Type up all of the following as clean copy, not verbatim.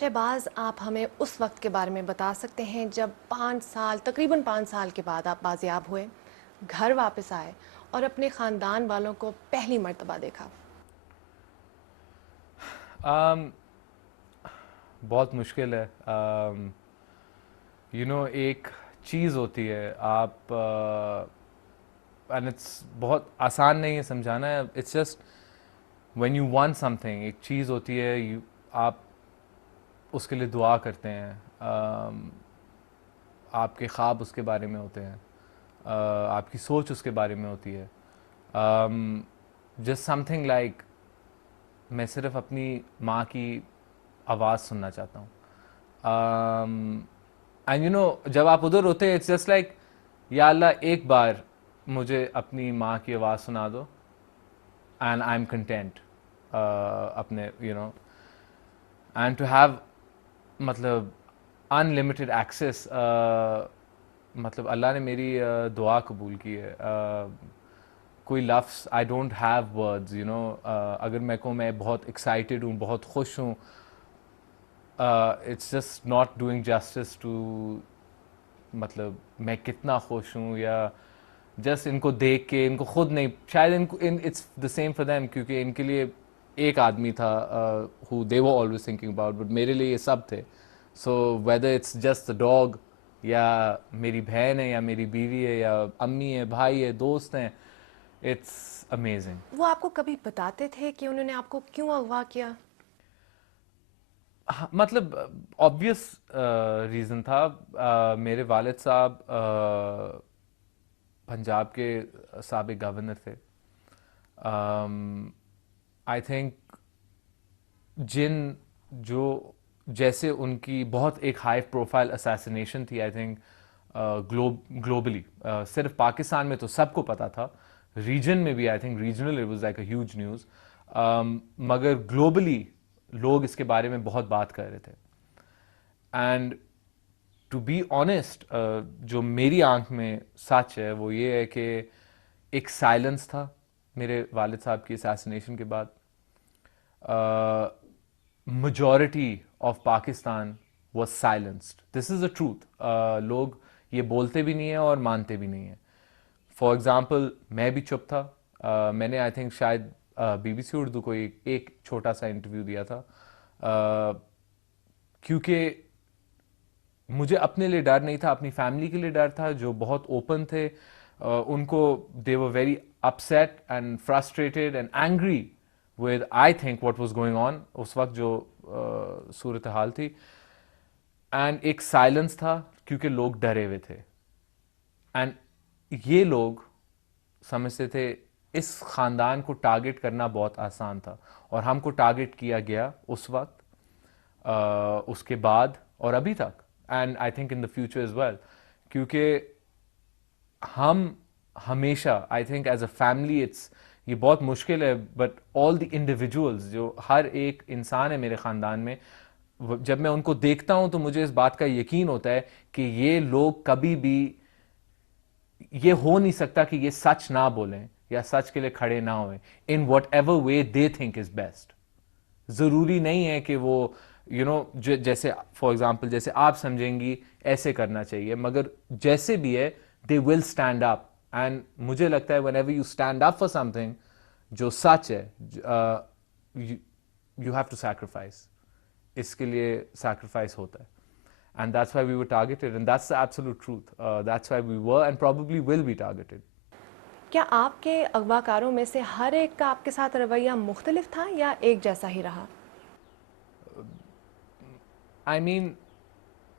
शहबाज, आप हमें उस वक्त के बारे में बता सकते हैं जब 5 साल, तकरीबन 5 साल के बाद आप बाजियाब हुए, घर वापस आए और अपने ख़ानदान वालों को पहली मर्तबा देखा? um, बहुत मुश्किल है। एक चीज़ होती है आप एंड इट्स बहुत आसान नहीं है समझाना है। It's just when you want something, एक चीज़ होती है, आप उसके लिए दुआ करते हैं। आपके ख्वाब उसके बारे में होते हैं। आपकी सोच उसके बारे में होती है। जस्ट समथिंग लाइक मैं सिर्फ अपनी माँ की आवाज़ सुनना चाहता हूँ। एंड जब आप उधर होते हैं, इट्स जस्ट लाइक या अल्लाह एक बार मुझे अपनी माँ की आवाज़ सुना दो एंड आई एम कंटेंट। अपने एंड टू हैव मतलब अनलिमिटेड एक्सेस। मतलब अल्लाह ने मेरी दुआ कबूल की है। कोई लफ्ज़ आई डोंट हैव वर्ड्स। अगर मैं कहूँ मैं बहुत एक्साइटेड हूँ, बहुत खुश हूँ, it's just not doing justice to मतलब मैं कितना खुश हूँ। या जस्ट इनको देख के, इनको खुद नहीं, शायद इनको it's the same for them, क्योंकि इनके लिए एक आदमी था who they were always thinking about, but मेरे लिए ये सब थे। So whether it's just the dog, या मेरी बहन है, या मेरी बीवी है, या अम्मी है, भाई है, दोस्त हैं, इट्स अमेजिंग। वो आपको कभी बताते थे कि उन्होंने आपको क्यों अगवा किया? हाँ, मतलब ऑब्वियस रीज़न था। मेरे वालिद साहब पंजाब के साबिक गवर्नर थे। आई थिंक जिन जो जैसे उनकी बहुत एक हाई प्रोफाइल असैसिनेशन थी, आई थिंक ग्लोबली, सिर्फ पाकिस्तान में तो सबको पता था, रीजन में भी I think regional it was like a huge news. मगर ग्लोबली लोग इसके बारे में बहुत बात कर रहे थे। एंड टू बी ऑनेस्ट, जो मेरी आंख में सच है वो ये है कि एक साइलेंस था मेरे वालिद साहब की असैसिनेशन के बाद। majority of Pakistan was silenced. This is the truth. लोग ये बोलते भी नहीं है और मानते भी नहीं है। फॉर एग्ज़ाम्पल मैं भी चुप था। मैंने आई थिंक शायद बीबीसी उर्दू को एक छोटा सा इंटरव्यू दिया था, क्योंकि मुझे अपने लिए डर नहीं था, अपनी फैमिली के लिए डर था जो बहुत ओपन थे। उनको they were very upset and frustrated and angry with I think what was going on उस वक्त, जो सूरत हाल थी। एंड एक साइलेंस था क्योंकि लोग डरे हुए थे। एंड ये लोग समझते थे इस ख़ानदान को टारगेट करना बहुत आसान था, और हमको टारगेट किया गया उस वक्त, उसके बाद और अभी तक, and I think in the future is well. क्योंकि हम हमेशा I think as a family, it's ये बहुत मुश्किल है, बट ऑल द इंडिविजुअल्स, जो हर एक इंसान है मेरे ख़ानदान में, जब मैं उनको देखता हूं तो मुझे इस बात का यकीन होता है कि ये लोग कभी भी, ये हो नहीं सकता कि ये सच ना बोलें या सच के लिए खड़े ना हों in what ever way they think is best. ज़रूरी नहीं है कि वो जैसे फॉर एग्जाम्पल जैसे आप समझेंगी ऐसे करना चाहिए, मगर जैसे भी है they will stand up. And मुझे लगता है whenever you stand up for something जो सच है, यू हैव टू सैक्रिफाइस। इसके लिए सैक्रिफाइस होता है। And that's why we were targeted, and that's the absolute truth. That's why we were and probably will be targeted. क्या आपके अगवाकारों में से हर एक का आपके साथ रवैया मुख्तलिफ था या एक जैसा ही रहा? I mean,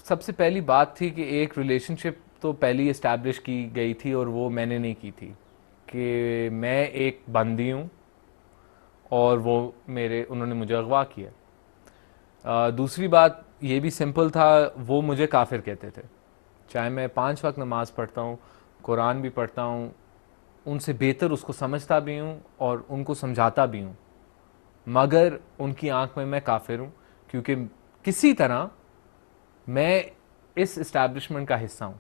सबसे पहली बात थी कि एक रिलेशनशिप तो पहली इस्टेब्लिश की गई थी, और वो मैंने नहीं की थी, कि मैं एक बंदी हूँ और वो उन्होंने मुझे अगवा किया। दूसरी बात ये भी सिंपल था, वो मुझे काफिर कहते थे। चाहे मैं 5 वक्त नमाज पढ़ता हूँ, कुरान भी पढ़ता हूँ, उनसे बेहतर उसको समझता भी हूँ और उनको समझाता भी हूँ, मगर उनकी आंख में मैं काफिर हूँ, क्योंकि किसी तरह मैं इस इस्टेब्लिशमेंट का हिस्सा हूँ।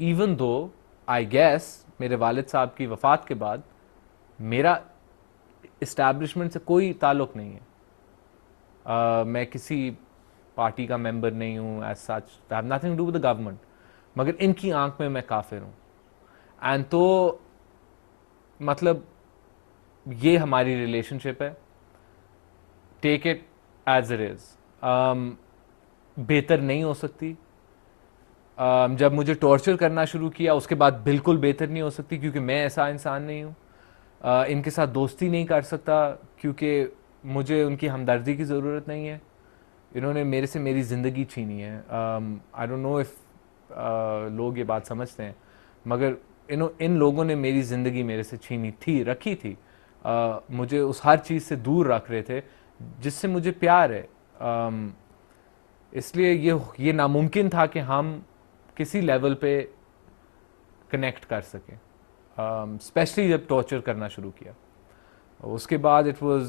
इवन दो आई गेस मेरे वालिद साहब की वफ़ात के बाद मेरा इस्टेब्लिशमेंट से कोई ताल्लुक़ नहीं है। मैं किसी पार्टी का मेंबर नहीं हूँ as such, I have nothing to do with the government, मगर इनकी आंख में मैं काफिर हूँ। एंड तो मतलब ये हमारी रिलेशनशिप है, take it as it is. बेहतर नहीं हो सकती। जब मुझे टॉर्चर करना शुरू किया उसके बाद बिल्कुल बेहतर नहीं हो सकती, क्योंकि मैं ऐसा इंसान नहीं हूँ। इनके साथ दोस्ती नहीं कर सकता क्योंकि मुझे उनकी हमदर्दी की ज़रूरत नहीं है। इन्होंने मेरे से मेरी ज़िंदगी छीनी है। आई डोंट नो इफ़ लोग ये बात समझते हैं, मगर इन लोगों ने मेरी ज़िंदगी मेरे से छीनी थी, रखी थी। मुझे उस हर चीज़ से दूर रख रहे थे जिससे मुझे प्यार है। इसलिए ये नामुमकिन था कि हम किसी लेवल पे कनेक्ट कर सकें, स्पेशली जब टॉर्चर करना शुरू किया। उसके बाद इट वाज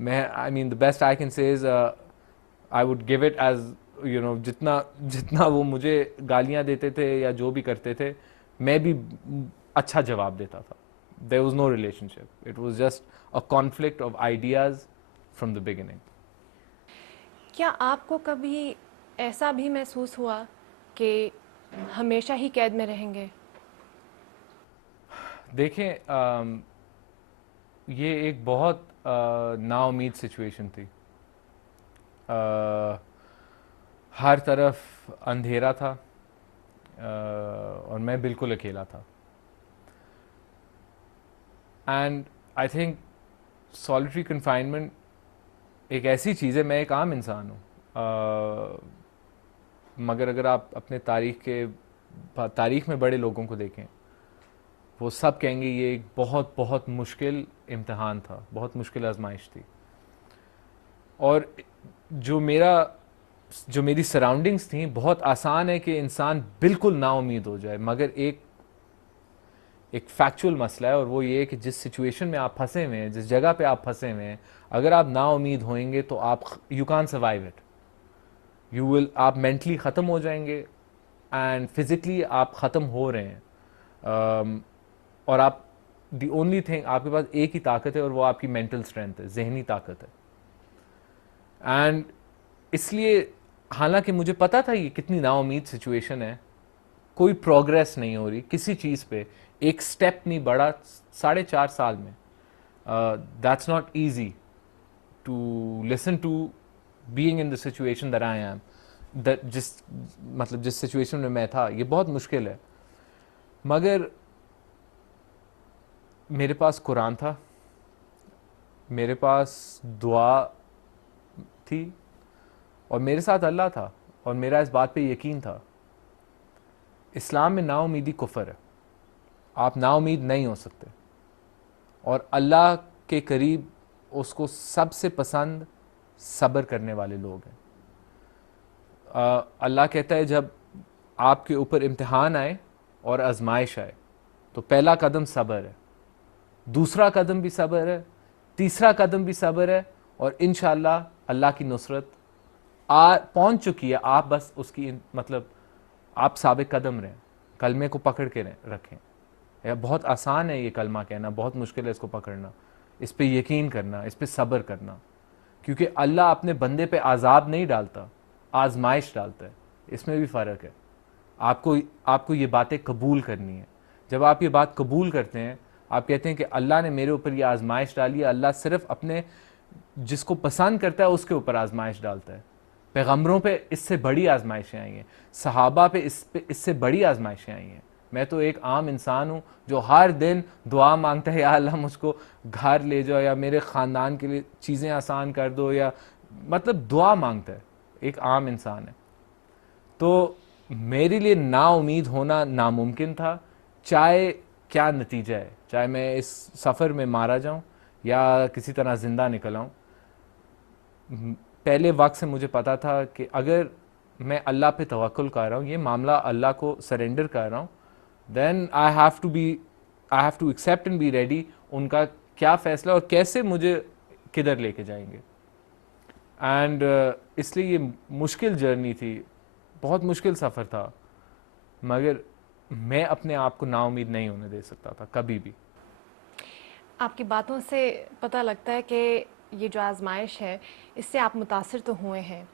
मैं I mean the best I can say is I would give it as you know, जितना जितना वो मुझे गालियां देते थे या जो भी करते थे, मैं भी अच्छा जवाब देता था। There was no relationship, it was just a conflict of ideas from the beginning. क्या आपको कभी ऐसा भी महसूस हुआ कि हमेशा ही कैद में रहेंगे? देखें, ये एक बहुत नाउम्मीद सिचुएशन थी। हर तरफ अंधेरा था, और मैं बिल्कुल अकेला था। And I think solitary confinement एक ऐसी चीज़ है, मैं एक आम इंसान हूँ, मगर अगर आप अपने तारीख में बड़े लोगों को देखें, वो सब कहेंगे ये एक बहुत बहुत मुश्किल इम्तहान था, बहुत मुश्किल आजमाइश थी। और जो मेरी सराउंडिंग्स थी, बहुत आसान है कि इंसान बिल्कुल नाउम्मीद हो जाए, मगर एक फैक्चुअल मसला है, और वो ये है कि जिस सिचुएशन में आप फंसे हुए हैं, जिस जगह पे आप फंसे हुए हैं, अगर आप नाउम्मीद होएंगे तो आप यू कांट सर्वाइव इट। आप मेंटली ख़त्म हो जाएंगे एंड फिजिकली आप ख़त्म हो रहे हैं। और आप दी ओनली थिंग, आपके पास एक ही ताकत है, और वो आपकी मेंटल स्ट्रेंथ है, जहनी ताकत है। एंड इसलिए हालांकि मुझे पता था ये कितनी नाउम्मीद सिचुएशन है, कोई प्रोग्रेस नहीं हो रही किसी चीज़ पे, एक स्टेप नहीं बढ़ा 4.5 साल में। That's not easy to listen to being in the situation that I am, जिस सिचुएशन में मैं था, ये बहुत मुश्किल है। मगर मेरे पास कुरान था, मेरे पास दुआ थी, और मेरे साथ अल्लाह था, और मेरा इस बात पे यकीन था। इस्लाम में नाउमीदी कुफर है, आप नाउमीद नहीं हो सकते, और अल्लाह के करीब उसको सबसे पसंद सब्र करने वाले लोग हैं। अल्लाह कहता है जब आपके ऊपर इम्तिहान आए और आजमाइश आए, तो पहला कदम सब्र है, दूसरा कदम भी सब्र है, तीसरा कदम भी सब्र है, और इंशाअल्लाह अल्लाह की नुसरत पहुंच चुकी है। आप बस उसकी मतलब आप साबिक कदम रहें, कलमे को पकड़ के रखें। यह बहुत आसान है ये कलमा कहना, बहुत मुश्किल है इसको पकड़ना, इस पे यकीन करना, इस पे सब्र करना, क्योंकि अल्लाह अपने बंदे पे आज़ाब नहीं डालता, आजमाइश डालता है। इसमें भी फ़र्क है। आपको ये बातें कबूल करनी है। जब आप ये बात कबूल करते हैं, आप कहते हैं कि अल्लाह ने मेरे ऊपर ये आजमाइश डाली है, अल्लाह सिर्फ अपने जिसको पसंद करता है उसके ऊपर आजमाइश डालता है। पैगम्बरों पे इससे बड़ी आजमाइशें आई हैं, सहाबा पे इससे बड़ी आजमाइशें आई हैं। मैं तो एक आम इंसान हूँ जो हर दिन दुआ मांगता है, या अल्लाह मुझको घर ले जाओ, या मेरे ख़ानदान के लिए चीज़ें आसान कर दो, या मतलब दुआ मांगता है, एक आम इंसान है। तो मेरे लिए नाउम्मीद होना नामुमकिन था, चाहे क्या नतीजा है, चाहे मैं इस सफ़र में मारा जाऊं या किसी तरह ज़िंदा निकल आऊं। पहले वक्त से मुझे पता था कि अगर मैं अल्लाह पे तवक्कुल कर रहा हूँ, ये मामला अल्लाह को सरेंडर कर रहा हूँ, then I have to accept and be ready उनका क्या फ़ैसला और कैसे मुझे किधर लेके जाएंगे। एंड इसलिए ये मुश्किल जर्नी थी, बहुत मुश्किल सफ़र था, मगर मैं अपने आप को नाउम्मीद नहीं होने दे सकता था कभी भी। आपकी बातों से पता लगता है कि ये जो आजमाइश है इससे आप मुतासर तो हुए हैं,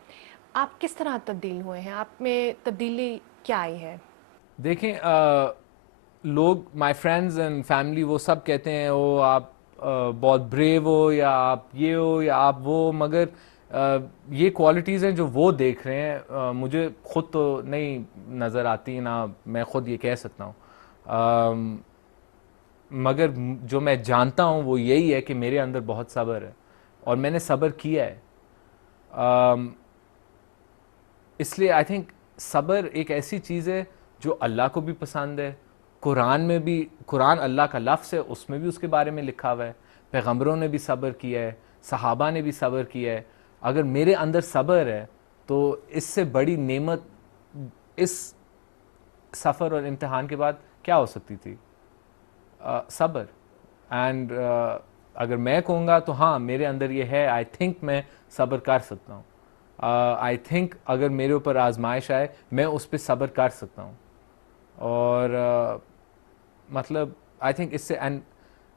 आप किस तरह तब्दील हुए हैं, आप में तब्दीली क्या आई है? देखें, लोग, माय फ्रेंड्स एंड फैमिली, वो सब कहते हैं ओ आप बहुत ब्रेव हो, या आप ये हो, या आप वो, मगर ये क्वालिटीज़ हैं जो वो देख रहे हैं, मुझे खुद तो नहीं नज़र आती ना, मैं खुद ये कह सकता हूँ। मगर जो मैं जानता हूँ वो यही है कि मेरे अंदर बहुत सब्र है और मैंने सब्र किया है। अम, इसलिए आई थिंक सब्र एक ऐसी चीज़ है जो अल्लाह को भी पसंद है। कुरान में भी, कुरान अल्लाह का लफ्ज़ है, उसमें भी उसके बारे में लिखा हुआ है। पैगंबरों ने भी सब्र किया है, सहाबा ने भी सब्र किया है। अगर मेरे अंदर सब्र है तो इससे बड़ी नेमत इस सफ़र और इम्तिहान के बाद क्या हो सकती थी? सब्र। एंड अगर मैं कहूँगा तो हाँ, मेरे अंदर ये है। आई थिंक मैं सब्र कर सकता हूँ। आई थिंक अगर मेरे ऊपर आजमाइश आए मैं उस पर सब्र कर सकता हूँ। और मतलब आई थिंक इससे, एंड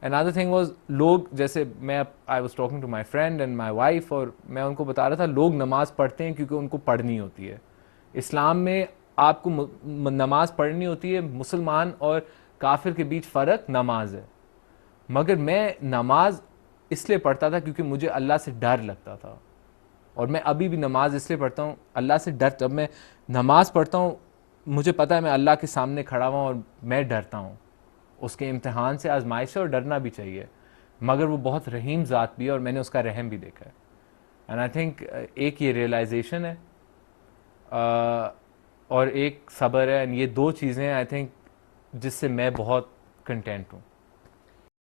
अनदर थिंग वाज, लोग जैसे मैं, I was talking to my friend and my wife, और मैं उनको बता रहा था लोग नमाज पढ़ते हैं क्योंकि उनको पढ़नी होती है। इस्लाम में आपको नमाज पढ़नी होती है। मुसलमान और काफिर के बीच फ़र्क नमाज है। मगर मैं नमाज इसलिए पढ़ता था क्योंकि मुझे अल्लाह से डर लगता था, और मैं अभी भी नमाज इसलिए पढ़ता हूँ अल्लाह से डर। जब मैं नमाज पढ़ता हूँ मुझे पता है मैं अल्लाह के सामने खड़ा हुआ और मैं डरता हूँ उसके इम्तिहान से, आजमाइश से, और डरना भी चाहिए। मगर वो बहुत रहीम ज़ात भी है और मैंने उसका रहम भी देखा है। एंड आई थिंक एक ये रियलाइजेशन है और एक सब्र है, एंड ये दो चीज़ें आई थिंक जिससे मैं बहुत कंटेंट हूँ।